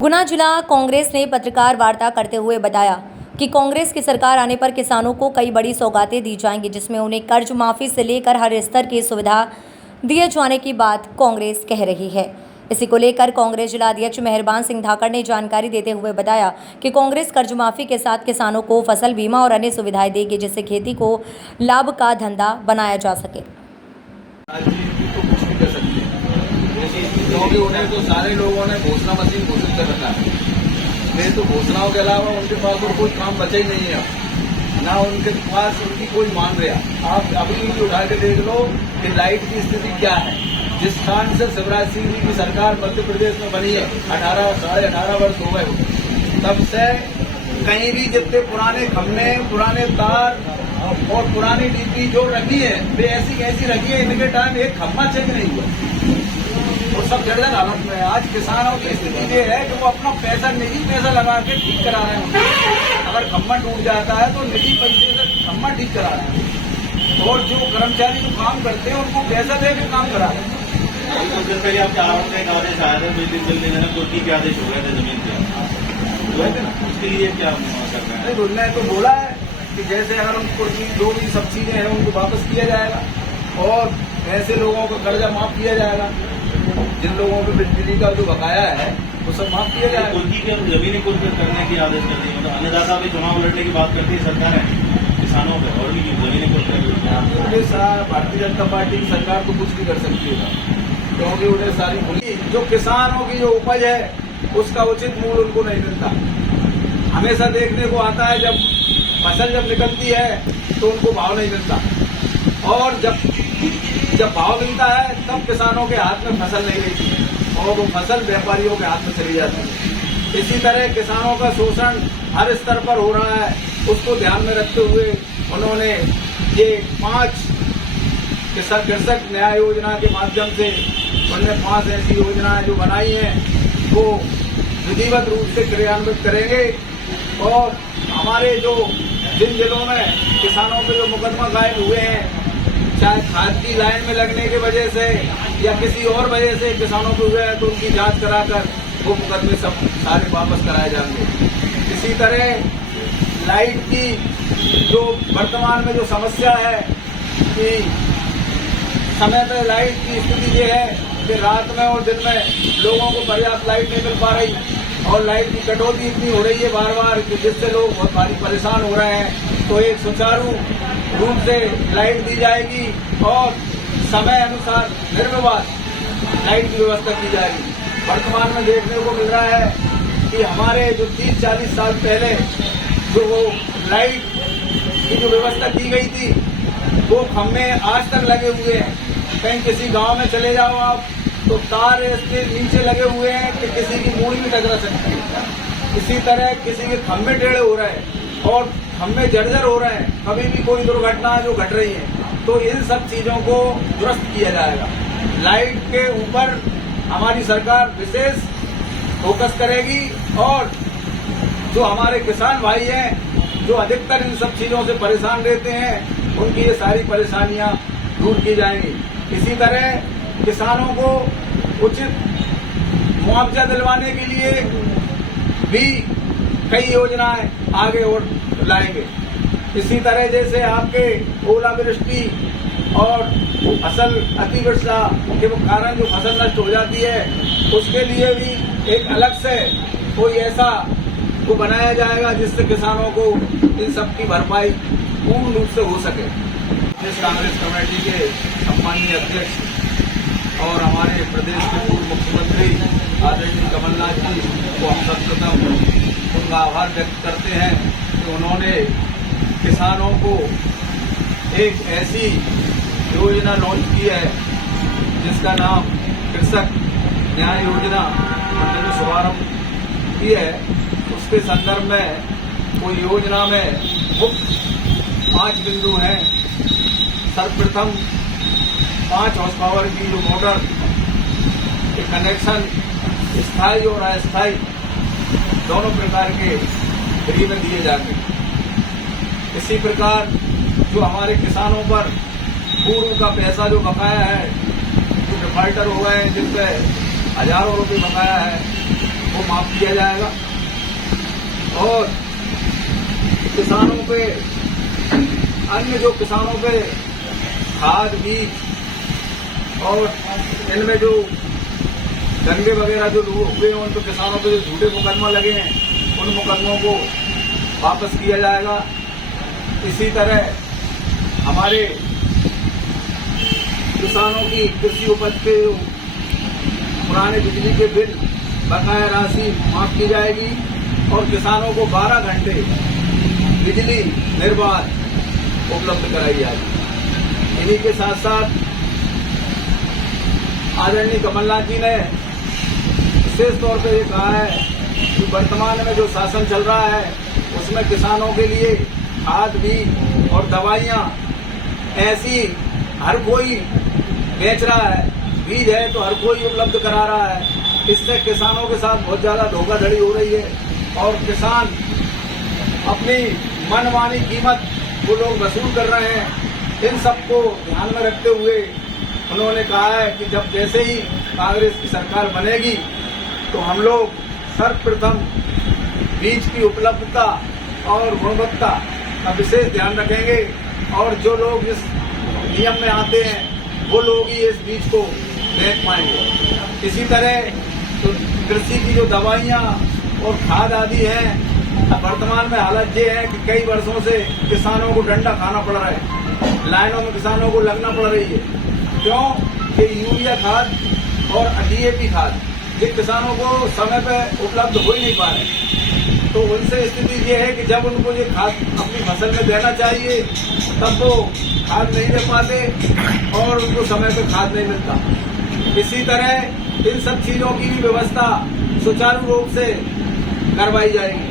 गुना जिला कांग्रेस ने पत्रकार वार्ता करते हुए बताया कि कांग्रेस की सरकार आने पर किसानों को कई बड़ी सौगातें दी जाएंगी, जिसमें उन्हें कर्ज माफी से लेकर हर स्तर की सुविधा दिए जाने की बात कांग्रेस कह रही है। इसी को लेकर कांग्रेस जिला अध्यक्ष मेहरबान सिंह धाकड़ ने जानकारी देते हुए बताया कि कांग्रेस कर्ज माफी के साथ किसानों को फसल बीमा और अन्य सुविधाएं देगी, जिससे खेती को लाभ का धंधा बनाया जा सके। क्योंकि उन्हें तो सारे लोगों ने घोषणा मशीन घोषित कर रखा है। नहीं तो घोषणाओं के अलावा उनके पास और कोई काम बचा ही नहीं है, ना उनके पास उनकी कोई मान रहा। आप अभी भी उठा के देख लो कि लाइट की स्थिति क्या है। जिस स्थान से शिवराज सिंह जी की सरकार मध्य प्रदेश में बनी है, 18 वर्ष हो गए, तब से कहीं भी जितने पुराने खम्भे, पुराने तार और पुरानी डीपी जो रखी है वे ऐसी कैसी रखी है, इनके टाइम एक खम्भा चेक नहीं हुआ और सब जर्जर हालत में है। आज किसानों की स्थिति ये है कि वो अपना पैसा, निजी पैसा लगा के ठीक करा रहे हैं। अगर खम्भा टूट जाता है तो निजी पैसे से खम्भा ठीक करा रहे हैं और जो कर्मचारी जो काम करते हैं उनको पैसा दे के काम करा रहे हैं। तो कुछ पहले आपके आरोप का एक आदेश आया था, बिजली बिल देने का कुर्की के आदेश हो गए थे जमीन के, उसके लिए क्या कर रहे हैं? उन्होंने तो बोला है कि जैसे अगर उनको जो भी सब्सिडी है उनको वापस किया जाएगा और ऐसे लोगों का कर्जा माफ किया जाएगा। जिन लोगों को बिजली का जो बकाया है वो सब माफ किया जाएगा। कुर्की के जमीनी कुर्की करने की आदेश कर दी, मतलब अन्नदाता भी चुनाव लड़ने की बात करती है सरकार है किसानों पे, और भी जमीनी कुर्की। भारतीय जनता पार्टी की सरकार तो कुछ भी कर सकती है, क्योंकि उन्हें सारी जो किसानों की जो उपज है उसका उचित मूल्य उनको नहीं मिलता। हमेशा देखने को आता है जब फसल निकलती है तो उनको भाव नहीं मिलता और जब भाव मिलता है तब किसानों के हाथ में फसल नहीं रहती और वो फसल व्यापारियों के हाथ में चली जाती है। इसी तरह किसानों का शोषण हर स्तर पर हो रहा है, उसको ध्यान में रखते हुए उन्होंने ये 5 कृषक न्याय योजना के माध्यम से उन्होंने 5 ऐसी योजनाएं जो बनाई हैं वो विधिवत रूप से क्रियान्वित करेंगे और हमारे जिन जिलों में किसानों के जो मुकदमा कायम हुए हैं, चाहे खाद की लाइन में लगने की वजह से या किसी और वजह से किसानों को हुए हैं तो उनकी जांच कराकर वो मुकदमे सब सारे वापस कराए जाएंगे। इसी तरह लाइट की जो वर्तमान में जो समस्या है कि समय पर लाइट की स्थिति ये है कि रात में और दिन में लोगों को पर्याप्त लाइट नहीं मिल पा रही और लाइट की कटौती इतनी हो रही है बार बार कि जिससे लोग बहुत भारी परेशान हो रहे हैं। तो एक सुचारू रूप से लाइट दी जाएगी और समय अनुसार निर्विवाद लाइट की व्यवस्था की जाएगी। वर्तमान में देखने को मिल रहा है कि हमारे जो 30-40 साल पहले जो वो लाइट की जो व्यवस्था की गई थी वो खम्भे आज तक लगे हुए हैं। कहीं किसी गांव में चले जाओ आप तो तार इसके नीचे लगे हुए हैं कि किसी की मूड़ी भी टकरा सकती है। इसी तरह किसी के खम्भे टेढ़े हो रहे हैं और खम्भे जर्जर हो रहे हैं, कभी भी कोई दुर्घटना जो घट रही है तो इन सब चीजों को दुरुस्त किया जाएगा। लाइट के ऊपर हमारी सरकार विशेष फोकस करेगी और जो हमारे किसान भाई हैं जो अधिकतर इन सब चीजों से परेशान रहते हैं उनकी ये सारी परेशानियां दूर की जाएंगी। इसी तरह किसानों को उचित मुआवजा दिलवाने के लिए भी कई योजनाएं आगे और लाएंगे। इसी तरह जैसे आपके ओलावृष्टि और फसल अतिवर्षा के कारण जो फसल नष्ट हो जाती है उसके लिए भी एक अलग से कोई ऐसा को बनाया जाएगा जिससे किसानों को इन सब की भरपाई पूर्ण रूप से हो सके। प्रदेश कांग्रेस कमेटी के सम्मानीय अध्यक्ष और हमारे प्रदेश के पूर्व मुख्यमंत्री आदरणीय कमलनाथ जी को हम सर्वप्रथम उनका आभार व्यक्त करते हैं कि उन्होंने किसानों को एक ऐसी योजना लॉन्च की है जिसका नाम कृषक न्याय योजना उन्होंने शुभारंभ की है। उसके संदर्भ में वो योजना में मुख्य 5 बिंदु हैं। सर्वप्रथम 5 हॉर्स पावर की जो मोटर के कनेक्शन स्थायी और अस्थायी दोनों प्रकार के फ्री में दिए जाते हैं। इसी प्रकार जो हमारे किसानों पर पूर्व का पैसा जो बकाया है, जो डिफाल्टर हो गए जिन पे हजारों रुपये बकाया है, वो माफ किया जाएगा और किसानों पे अन्य जो किसानों पे खाद बीज और इनमें जो दंगे वगैरह जो हुए हैं उन तो किसानों पे जो झूठे मुकदमा लगे हैं उन मुकदमों को वापस किया जाएगा। इसी तरह हमारे किसानों की कृषि उपज के पुराने बिजली के बिल बकाया राशि माफ की जाएगी और किसानों को 12 घंटे बिजली निर्बाध उपलब्ध कराई जाएगी। इन्हीं के साथ साथ आदरणीय कमलनाथ जी ने विशेष तौर पर ये कहा है कि वर्तमान में जो शासन चल रहा है उसमें किसानों के लिए खाद बीज और दवाइयां ऐसी हर कोई बेच रहा है, बीज है तो हर कोई उपलब्ध करा रहा है। इससे किसानों के साथ बहुत ज्यादा धोखाधड़ी हो रही है और किसान अपनी मनमानी कीमत वो लोग वसूल कर रहे हैं। इन सबको ध्यान में रखते हुए उन्होंने कहा है कि जब जैसे ही कांग्रेस की सरकार बनेगी तो हम लोग सर्वप्रथम बीज की उपलब्धता और गुणवत्ता का विशेष ध्यान रखेंगे और जो लोग इस नियम में आते हैं वो लोग ही इस बीज को बेच पाएंगे। इसी तरह तो कृषि की जो दवाइयाँ और खाद आदि हैं, अब वर्तमान में हालत ये है कि कई वर्षों से किसानों को डंडा खाना पड़ रहा है, लाइनों में किसानों को लगना पड़ रही है। क्यों कि यूरिया खाद और DAP खाद ये किसानों को समय पर उपलब्ध हो ही नहीं पा रहे। तो उनसे स्थिति ये है कि जब उनको ये खाद अपनी फसल में देना चाहिए तब वो खाद नहीं दे पाते और उनको समय पर खाद नहीं मिलता। इसी तरह इन सब चीजों की भी व्यवस्था सुचारू रूप से करवाई जाएगी।